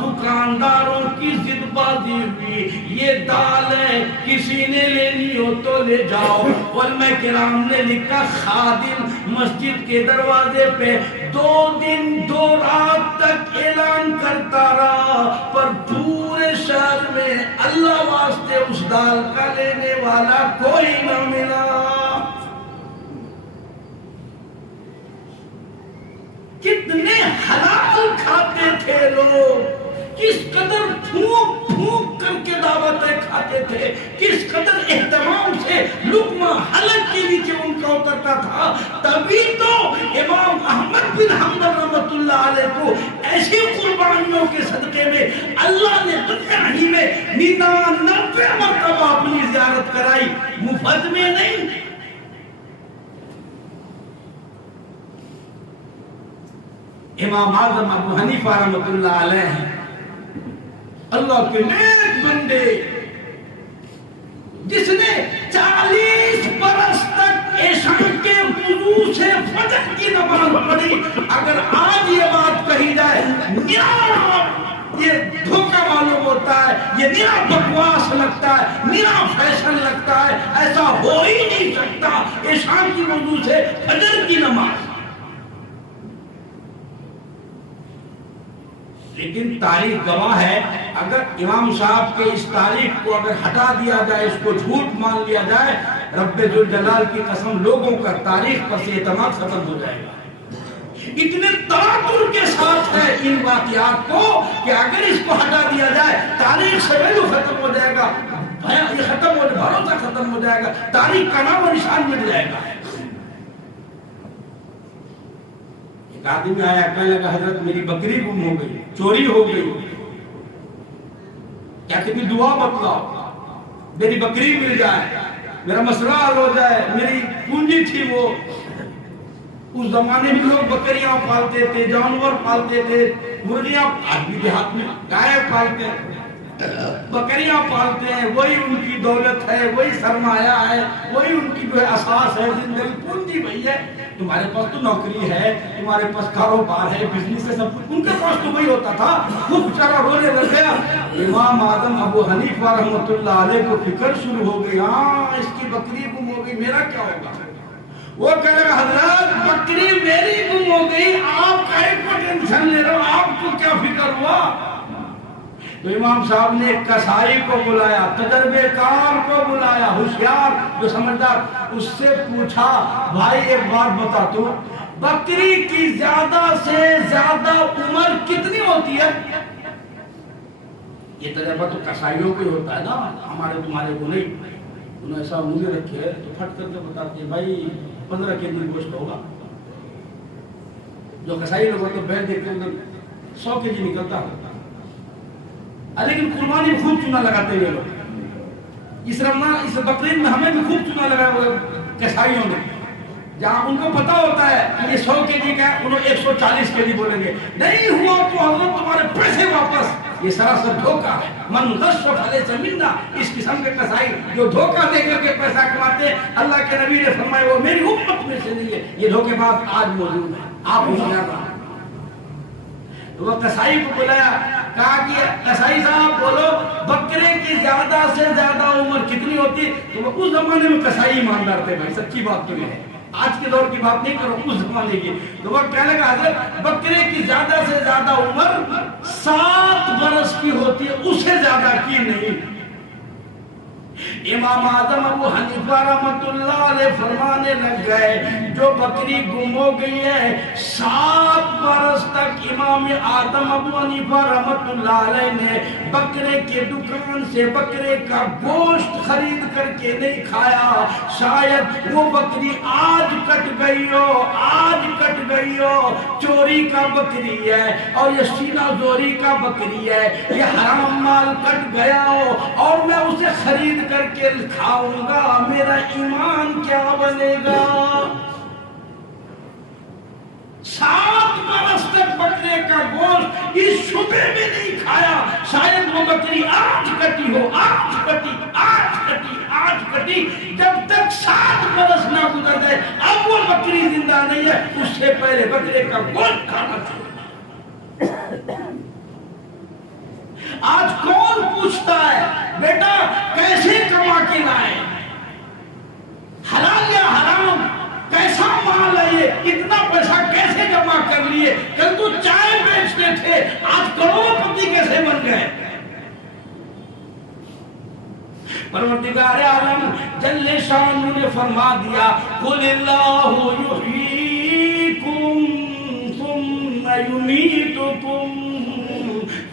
دکانداروں کی ضد بازی ہوئی، یہ دال ہے، کسی نے لینی ہو تو لے جاؤ۔ علماء کرام نے لکھا، خادم مسجد کے دروازے پہ 2 دن 2 رات تک اعلان کرتا رہا، پر پورے شہر میں اللہ واسطے اس دال کا لینے والا کوئی نہ ملا۔ کتنے حلال کھاتے تھے لوگ، کس قدر پھونک پھونک کر کے دعوتیں کھاتے تھے، کس قدر اہتمام سے لقمہ حلق کے نیچے ان کا اترتا تھا۔ تبھی تو امام احمد بن حنبل رحمت اللہ علیہ کو ایسی قربانیوں کے صدقے میں اللہ نے دنیا ہی میں 99 مرتبہ اپنی زیارت کرائی، مفت میں نہیں۔ امام اعظم ابو حنیفہ رحمت اللہ علیہ ہیں، اللہ کے نیک بندے، جس نے 40 برس تک عشاء کے وضو سے فجر کی نماز پڑھی۔ اگر آج یہ بات کہی جائے، یہ دھوکہ معلوم ہوتا ہے، یہ نیا بکواس لگتا ہے، نیا فیشن لگتا ہے، ایسا ہو ہی نہیں سکتا۔ عشاء کی وضو سے فجر کی نماز، لیکن تاریخ گواہ ہے، اگر امام صاحب کے اس تاریخ کو اگر ہٹا دیا جائے، اس کو جھوٹ مان لیا جائے، رب ذوالجلال کی قسم لوگوں کا تاریخ پر سے اعتماد ختم ہو جائے گا۔ اتنے تواتر کے ساتھ ہے ان واقعات کو کہ اگر اس کو ہٹا دیا جائے، تاریخ سے ویلو ختم ہو جائے گا، یہ ختم ہو جائے، بھروسہ ختم ہو جائے گا، تاریخ کا نام و نشان مٹ جائے گا۔ آدمی آیا، کہنے لگا، حضرت میری بکری گم ہو گئی، چوری ہو گئی، کیا کبھی دعا بتلاؤ، میری بکری مل جائے، میرا مسئلہ حل ہو جائے، میری پونجی تھی وہ۔ اس زمانے میں لوگ بکریاں پالتے تھے، جانور پالتے تھے، مرغیاں، آدمی دیہات میں گائے پالتے ہیں، بکریاں پالتے ہیں، وہی ان کی دولت ہے، وہی سرمایہ ہے، وہی ان کی جو ہے اساس ہے زندگی، پونجی وہی ہے۔ تمہارے پاس تو نوکری ہے، تمہارے پاس کاروبار ہے، بزنس ہے، سب کچھ ان کے پاس تو وہی ہوتا تھا۔ وہ بیچارہ رونے لگ گیا۔ امام اعظم ابو حنیفہ رحمۃ اللہ علیہ کو فکر شروع ہو گئی، ہاں اس کی بکری گم ہو گئی، میرا کیا ہوگا؟ وہ کہہ رہا، حضرت بکری میری گم ہو گئی، آپ کا ایک کو ٹینشن لے رہا ہوں، آپ کو کیا فکر ہوا؟ تو امام صاحب نے ایک کسائی کو بلایا، تجربے کار کو بلایا، ہوشیار جو سمجھدار، اس سے پوچھا، بھائی ایک بات بتا تو، بکری کی زیادہ سے زیادہ عمر کتنی ہوتی ہے؟ یہ تجربہ تو کسائیوں کو ہوتا ہے نا، ہمارے تمہارے کو نہیں۔ انہوں نے ایسا انگلی رکھے تو پھٹ کر کے بتاتے ہیں، بھائی 15 kg گوشت ہوگا۔ جو کسائی لوگ تو بیٹھ دیکھتے ہیں 100 kg نکلتا ہے، لیکن قربانی میں خوب چونا لگاتے ہوئے لوگ. اس رمضان اس بقرعید میں ہمیں بھی خوب چونا لگایا ہوا کسائیوں نے. جہاں ان کو پتا ہوتا ہے یہ 100 kg کا ہے انہوں 140 kg بولیں گے. نہیں ہوا تو حضرت تمہارے پیسے واپس. یہ سراسر دھوکہ ہے. من غش فلیس منا. اس قسم کے کسائی جو دھوکہ دے کر کے پیسہ کماتے ہیں اللہ کے نبی نے فرمایا وہ میری امت میں سے نہیں ہے. یہ دھوکے باز آج موجود ہے. آپ ہوشیار رہا. تو وہ کسائی کو بلایا, کہا کہ کسائی صاحب بولو بکرے کی زیادہ سے زیادہ عمر کتنی ہوتی؟ تو وہ اس زمانے میں کسائی ایماندار تھے بھائی, سچی بات تو یہ ہے, آج کے دور کی بات نہیں کرو, اس زمانے کی. تو وہ کہنے لگا حضرت بکرے کی زیادہ سے زیادہ عمر 7 برس کی ہوتی ہے, اس سے زیادہ کی نہیں. امام اعظم ابو حنیفہ رحمۃ اللہ علیہ فرمانے لگ گئے جو بکری گم ہو گئی ہے 7 برس تک امام اعظم ابو حنیفہ رحمۃ اللہ علیہ نے بکرے کے دکان سے بکرے کا گوشت خرید کر کے نہیں کھایا. شاید وہ بکری آج کٹ گئی ہو, آج کٹ گئی ہو, چوری کا بکری ہے اور یہ سینہ زوری کا بکری ہے, یہ حرام مال کٹ گیا ہو اور میں اسے خرید کر کے کھاؤں گا, میرا ایمان کیا بنے گا؟ 7 برس تک بکرے کا گوشت اس شبے میں نہیں کھایا. شاید وہ بکری آج کٹی ہو, آج کٹی, آج کٹی, آج کٹی. جب تک 7 برس نہ گزر جائے اب وہ بکری زندہ نہیں ہے, اس سے پہلے بکرے کا گوشت کھانا چھوڑ. آج کون پوچھتا ہے بیٹا کیسے کما کے لائے, حلال یا حرام, کیسا مال ہے یہ, کتنا پیسہ کیسے جمع کر لیے, کل تو چائے بیچتے تھے آج کروڑ پتی کیسے بن گئے. پروردگار عالم جل شانہ نے فرما دیا قل اللہ یحییکم ثم یمیتکم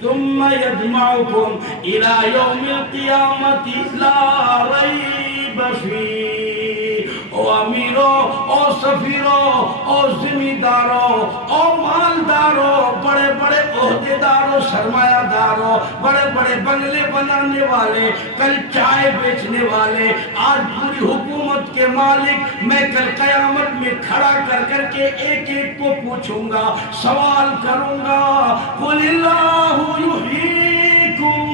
ثم یجمعکم الی یوم القیامت لا ریب فیہ. او امیرو, او سفیرو, او زمیندارو, او مالدارو, بڑے بڑے عہدے دارو, سرمایہ دارو, بڑے بڑے بنگلے بنانے والے, کل چائے بیچنے والے, آج پوری حکومت کے مالک, میں کل قیامت میں کھڑا کر کر کے ایک ایک کو پوچھوں گا, سوال کروں گا. قل اللہ یحییکم,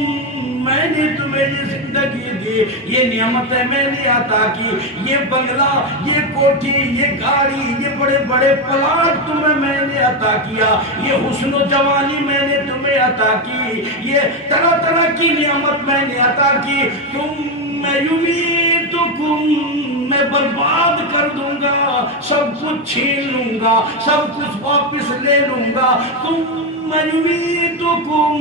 میں نے تمہیں یہ زندگی دی, یہ نعمتیں میں نے عطا کی, یہ بنگلہ, یہ کوٹھی, یہ گاڑی, یہ بڑے بڑے پلاٹ تمہیں میں نے عطا کیا, یہ حسن و جوانی میں نے تمہیں عطا کی, یہ طرح طرح کی نعمت میں نے عطا کی. ثم یمیتکم, میں برباد کر دوں گا, سب کچھ چھین لوں گا, سب کچھ واپس لے لوں گا. ثم یمیتکم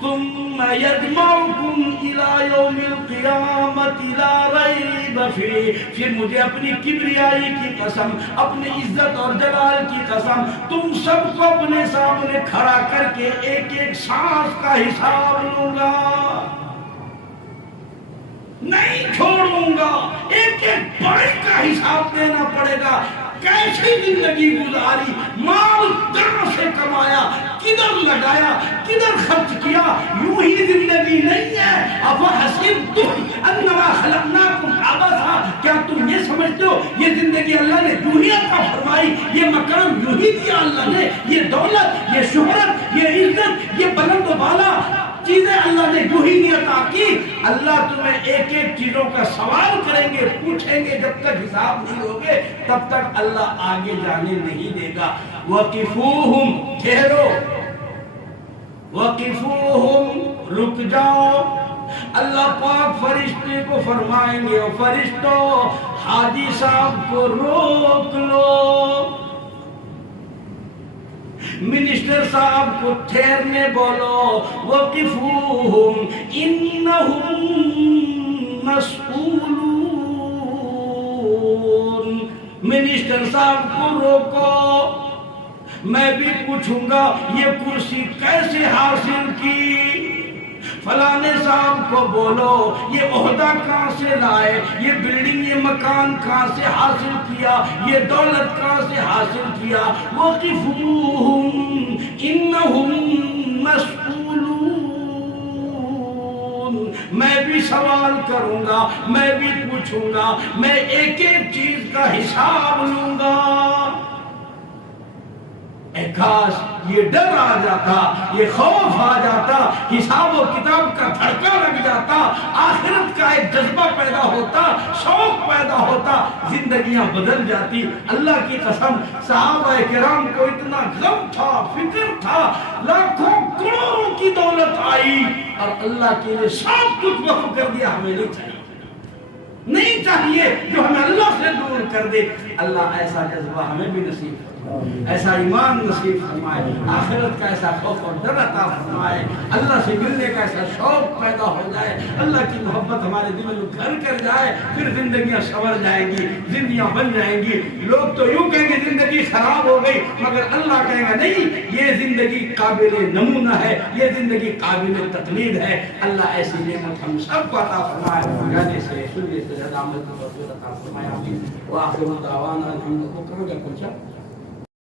ثم یجمعکم الی یوم القیامت لا ریب فیہ. پھر مجھے اپنی کبریائی کی قسم, اپنی عزت اور جلال کی قسم, تم سب کو اپنے سامنے کھڑا کر کے ایک ایک سانس کا حساب لوں گا, نہیں چھوڑوں گا, ایک ایک پائی کا حساب دینا پڑے گا. کیسی زندگی گزاری, مال کہاں سے کمایا, کدھر لگایا, کدھر خرچ کیا, یوں ہی زندگی نہیں ہے. افحسبتم انما خلقناکم عبثا, کیا تم یہ سمجھتے ہو یہ زندگی اللہ نے یوں ہی عطا فرمائی, یہ مکان یوں ہی دیا اللہ نے, یہ دولت, یہ شہرت, یہ عزت, یہ بلند و بالا چیزیں اللہ نے یوں ہی نہیں عطا کی. اللہ تمہیں ایک ایک چیزوں کا سوال کریں گے, پوچھیں گے, جب تک حساب نہیں ہوگے تب تک اللہ آگے جانے نہیں دے گا. وقفوہم, ٹھہرو, وقفوہم, رک جاؤ. اللہ پاک فرشتے کو فرمائیں گے, فرشتوں حاجی صاحب کو روک لو, منسٹر صاحب کو ٹھہرنے بولو. وقفوہم انہم مسئولون, منسٹر صاحب کو روکو, میں بھی پوچھوں گا یہ کرسی کیسے حاصل کی. فلانے صاحب کو بولو یہ عہدہ کہاں سے لائے, یہ بلڈنگ, یہ مکان کہاں سے حاصل کیا, یہ دولت کہاں سے حاصل کیا. وقفوہم انہم مسئولون, میں بھی سوال کروں گا، میں بھی پوچھوں گا، میں ایک ایک چیز کا حساب لوں گا۔ اے کاش یہ ڈر آ جاتا، یہ خوف آ جاتا، حساب و کتاب کا دھڑکا لگ جاتا، آخرت کا ایک جذبہ پیدا ہوتا، شوق پیدا ہوتا، زندگیاں بدل جاتی۔ اللہ کی قسم صحابہ کرام کو اتنا غم تھا، فکر تھا، لاکھوں کروڑوں کی دولت آئی اور اللہ کے لیے سب کچھ وقف کر دیا، ہمیں نہیں چاہیے، نہیں چاہیے جو ہمیں اللہ سے دور کر دے۔ اللہ ایسا جذبہ ہمیں بھی نصیب فرمائے، ایسا ایمان نصیب فرمائے، آخرت کا ایسا خوف اور ڈر عطا فرمائے، اللہ سے ملنے کا ایسا شوق پیدا ہو جائے، اللہ کی محبت ہمارے دل میں گھر کر جائے، پھر زندگیاں سنور جائیں گی، زندگیاں بن جائیں گی۔ لوگ تو یوں کہیں گے زندگی خراب ہو گئی، مگر اللہ کہے گا نہیں، یہ زندگی قابل نمونہ ہے، یہ زندگی قابل تقلید ہے۔ اللہ ایسی نعمت ہم سب کو عطا فرمائے، جانے سے سننے سے زیادہ عمل کی توفیق عطا فرمائے۔ آمین۔ وآخر دعوانا الحمدللہ۔ کہاں گیا کلچا؟